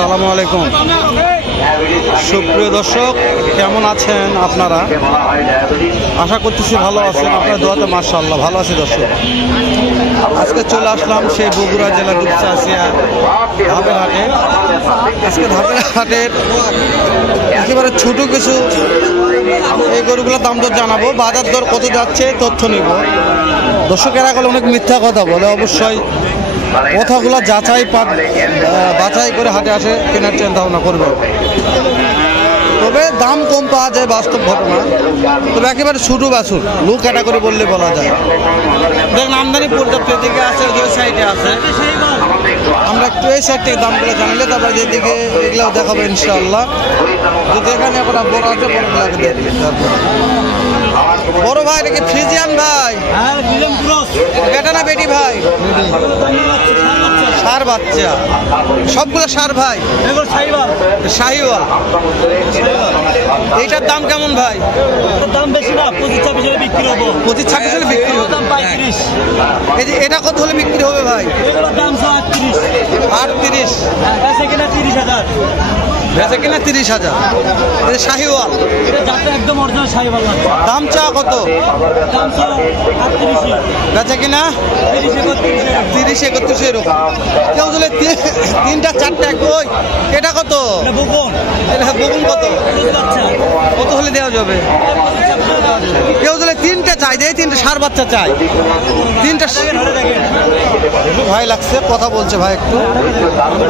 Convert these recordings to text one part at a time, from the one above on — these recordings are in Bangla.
আসসালামু আলাইকুম সুপ্রিয় দর্শক, কেমন আছেন আপনারা? আশা করতেছি ভালো আছেন। আপনার দোয়াতে মাশাআল্লাহ ভালো আছি। দর্শক, আজকে চলে আসলাম সেই বগুড়া জেলা দুপচাচিয়া ধাপের হাটে। আজকে ধাপের হাটের একেবারে ছোট কিছু এই গরুগুলোর দাম দর জানাবো, বাজার দর কত যাচ্ছে তথ্য নিব। দর্শকেরা গেলে অনেক মিথ্যা কথা বলে, অবশ্যই কথাগুলো বাছাই করে হাটে আসে কেনার চিন্তা ভাবনা করবে। তবে দাম কম পাওয়া যায়, বাস্তব ঘটনা। তবে একেবারে ছোটো বাছুর, লো ক্যাটাগরি বললে বলা যায়। দেখেন আমদানি পর্যাপ্ত এদিকে আছে, ওই সাইডে আছে। আমরা একটু এই সাইড থেকে দামগুলো জানলে তারপরে যেদিকে এগুলাও দেখাবো ইনশাআল্লাহ। যদি এখানে একটা বড় আছে বড়গুলাকে দেখবে। বড় ভাই এটা কি ফ্রিজিয়ান ভাই? বেটা না বেটি ভাই? সার বাচ্চা, সবগুলো সার ভাই, শাহিওয়াল। এইটার দাম কেমন ভাই? দাম বেশি না, 25-26 বিক্রি হবো। 25-26 হলে বিক্রি হবে। দাম 35। এই যে এটা কত হলে বিক্রি হবে ভাই? এগুলোর দাম 38। 38 বেচে কিনা 30,000। বেচে কিনা 30,000। এই যে শাহিওয়াল, এটা জাতটা একদম অরিজিনাল শাহিওয়াল না। দাম চা কত? দাম চা 38। বেচে কিনা 30-31 এরকম। কেউ যদি 3টা 4টা কই, এটা কত? এটা বগুন। এটা বগুন কত? কত হলে দেওয়া যাবে? কেউ যদি 3টা চাই, দেয় 3টা সার বাচ্চা চাই। 3টা ভাই লাগছে, কথা বলছে ভাই, একটু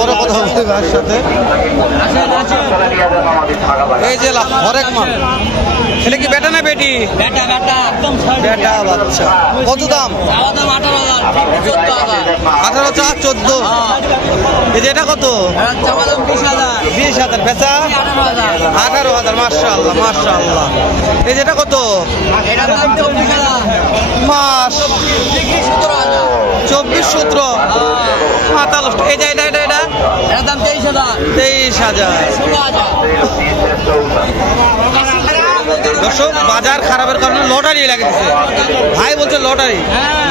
বড় কথা বলছে ভাইয়ের সাথে। এই যে হরেক মাল, এটা কি বেটা না বেটি? বেটা বাচ্চা। কত দাম? 18 চা 14। এই যে এটা কত? 20,000। বেচা 18,000। মাশাআল্লাহ মাশাআল্লাহ। এই যে এটা কত? মাস 24-17 মাতাল। এই যে এটা এটা এটা দাম 23,000। 23,000। দর্শক, বাজার খারাপের কারণে লটারি লাগে দিচ্ছে। ভাই বলছে লটারি,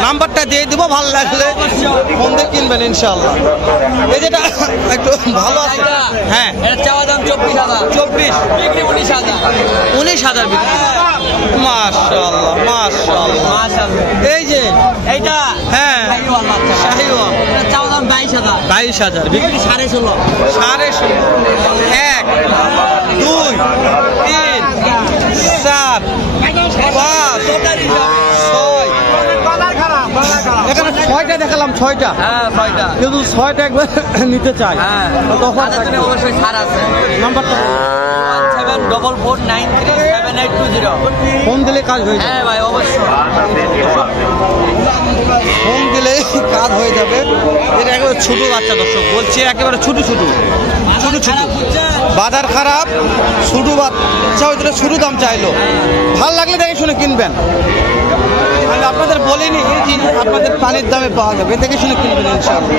নাম্বারটা দিয়ে দিব, ভালো লাগলে ফোন দিয়ে কিনবেন ইনশাআল্লাহ। এই যেটা একটু ভালো আছে। হ্যাঁ, চাওয়া দাম 24,000। 24 বিক্রি 19,000। 19,000 বিক্রি। মাশাআল্লাহ মাশাআল্লাহ। এই যে এইটা হ্যাঁ শাহিওয়াল, চাওয়া দাম 22,000। 22,000 বিক্রি 16.5। 16.5। 1 2 3 4 5 6। এখানে 6টা দেখালাম, 6টা। হ্যাঁ 6টা। কিন্তু 6টা একবার নিতে চাই, তখন অবশ্যই ছাড় আছে। নাম্বারটা 1744933780। ফোন দিলে কাজ হয়ে যাবে। হ্যাঁ ভাই অবশ্যই ফোন দিলে কাজ হয়ে যাবে। এটা একেবারে ছোটো বাচ্চা। দর্শক বলছি, একেবারে ছোটো ছোটো ছোটো ছোটো। বাজার খারাপ, ছোটো বাচ্চা হয়তো ছোটো দাম চাইলো। ভাল লাগলে দেখে শুনে কিনবেন। আমি আপনাদের বলিনি, আপনাদের পানির দামে পাওয়া যাবে, দেখে শুনে কিনবেন ইনশাআল্লাহ।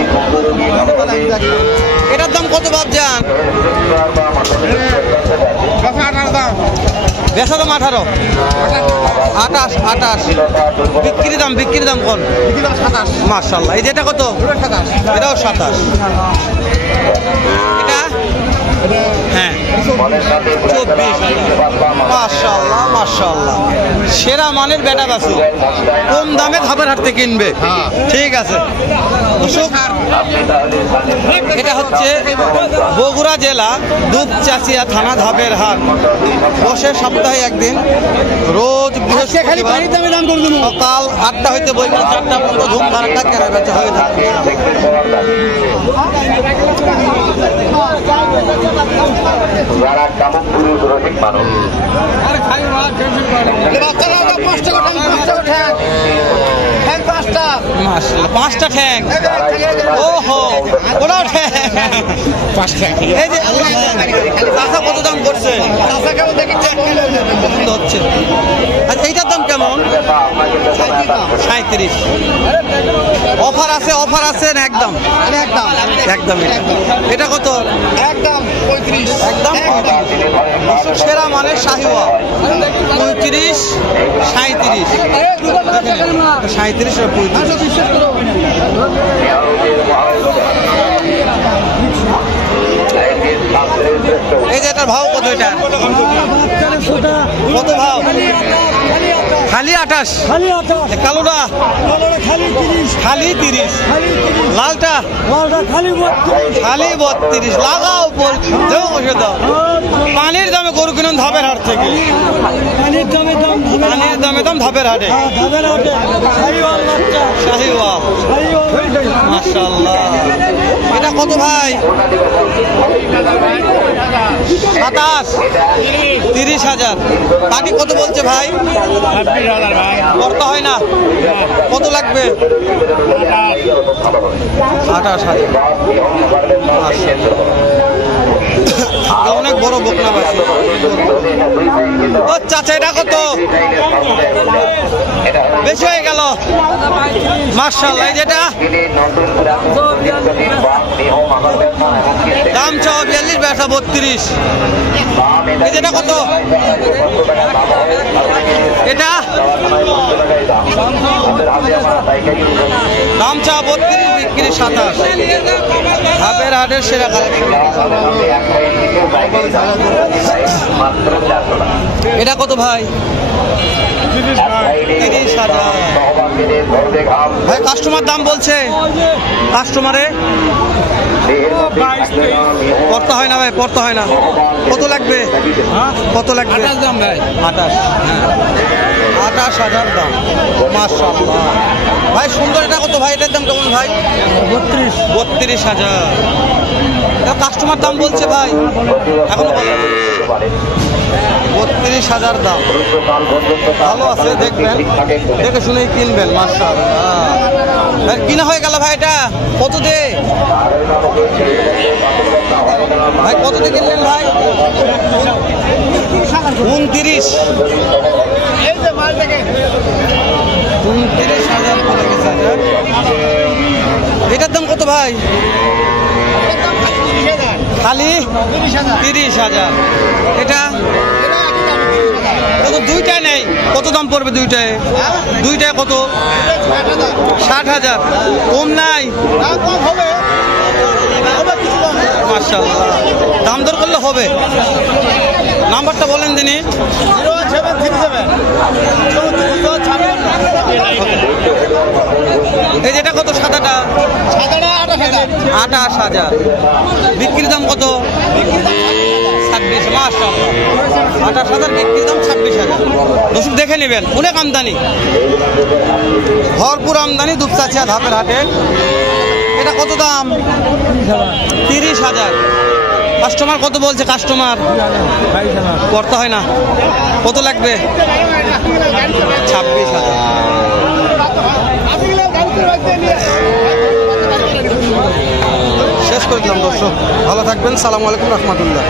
এটার দাম কত ভাবছেন? বেচা দাম 18। 28। বিক্রি দাম কোন? মাশাআল্লাহ। এই যেটা কত? এটাও 27। এটা হ্যাঁ 24। মাশাআল্লাহ মাশাআল্লাহ। সেরা মানের বেটা বাছুর, কম দামে ধাপের হাট থেকে কিনবে। ঠিক আছে দর্শক, এটা হচ্ছে বগুড়া জেলা দুপচাচিয়া থানা ধাপের হাট। বসে সপ্তাহে একদিন, রোজ বৃহস্পতিবার সকাল 8টা হইতে বৈকাল 4টা পর্যন্ত ধুমধারাক্কা কেনা বেচা হয়ে থাকে। পাঁচটা ঠ্যাং। ওহো, ওরাও ঠ্যাং। এই যে কাঁচা কত দাম করছে? পছন্দ হচ্ছে। আচ্ছা, এইটার দাম কেমন? 37। অফার আছে না? একদম একদম। এটা কত? একদম 35। একদম সেরা মানের শাহিওয়াল 35 37। 37 আর 35। কত এটা? কত ভাও? খালি 28। কালোটা খালি 30। লালটা খালি 32। লাগাও বসে দাও। পানির দামে গরু কিনুন ধাপের হাট থেকে। পানির দামে দাম ধাপের হাটে। শাহিওয়াল মাশাআল্লাহ। এটা কত ভাই? 27। 30,000। বাকি কত বলছে ভাই? 26,000 ভাই। করতে হয় না? কত লাগবে? 28,000। অনেক বড় বকনা বাছুর। ও চাচা এটা কত? বেশি হয়ে গেল মাশাআল্লাহ। যেটা দাম চাও 42, বেচা 32। এই যেটা কত? এটা দাম চাও 32, বিক্রি 27। ধাপের হাটের সেরা কালেকশন। এটা কত ভাই? 30,000। ভাই কাস্টমার দাম বলছে, কাস্টমারে পড়তে হয় না ভাই, পড়তে হয় না। কত লাগবে? কত লাগবে? 28 দাম ভাই। 28,000 দাম মাশাআল্লাহ। ভাই সুন্দর এটা কত ভাই? এটার দাম কেমন ভাই? 32,000। কাস্টমার দাম বলছে ভাই, এখনো বলে 32,000 দাম। ভালো আছে, দেখবেন, দেখে শুনেই কিনবেন মাশাআল্লাহ। কিনা হয়ে গেল ভাই। এটা কত দে ভাই? কত দিয়ে কিনলেন ভাই? 29। 29,000 পড়ে গেছে। এটার দাম কত ভাই? খালি 30,000। এটা দুইটাই নেই। কত দাম পড়বে দুইটায়? দুইটায় কত? 60,000। কম নাই? মাশাআল্লাহ। দাম দর করলে হবে। নাম্বারটা বলেন দিনি। এই যেটা কত? সাদাটা 28,000। বিক্রির দাম কত? 26। মাশাআল্লাহ। 28,000 বিক্রির দাম, 26,000। দর্শক দেখে নেবেন, অনেক আমদানি, ভরপুর আমদানি দুপচাচিয়া ধাপের হাটে। এটা কত দাম? 30,000। কাস্টমার কত বলছে? কাস্টমার করতে হয় না? কত লাগবে? 26,000। শেষ করে দিলাম দর্শক, ভালো থাকবেন। সালামু আলাইকুম রহমতুল্লাহ।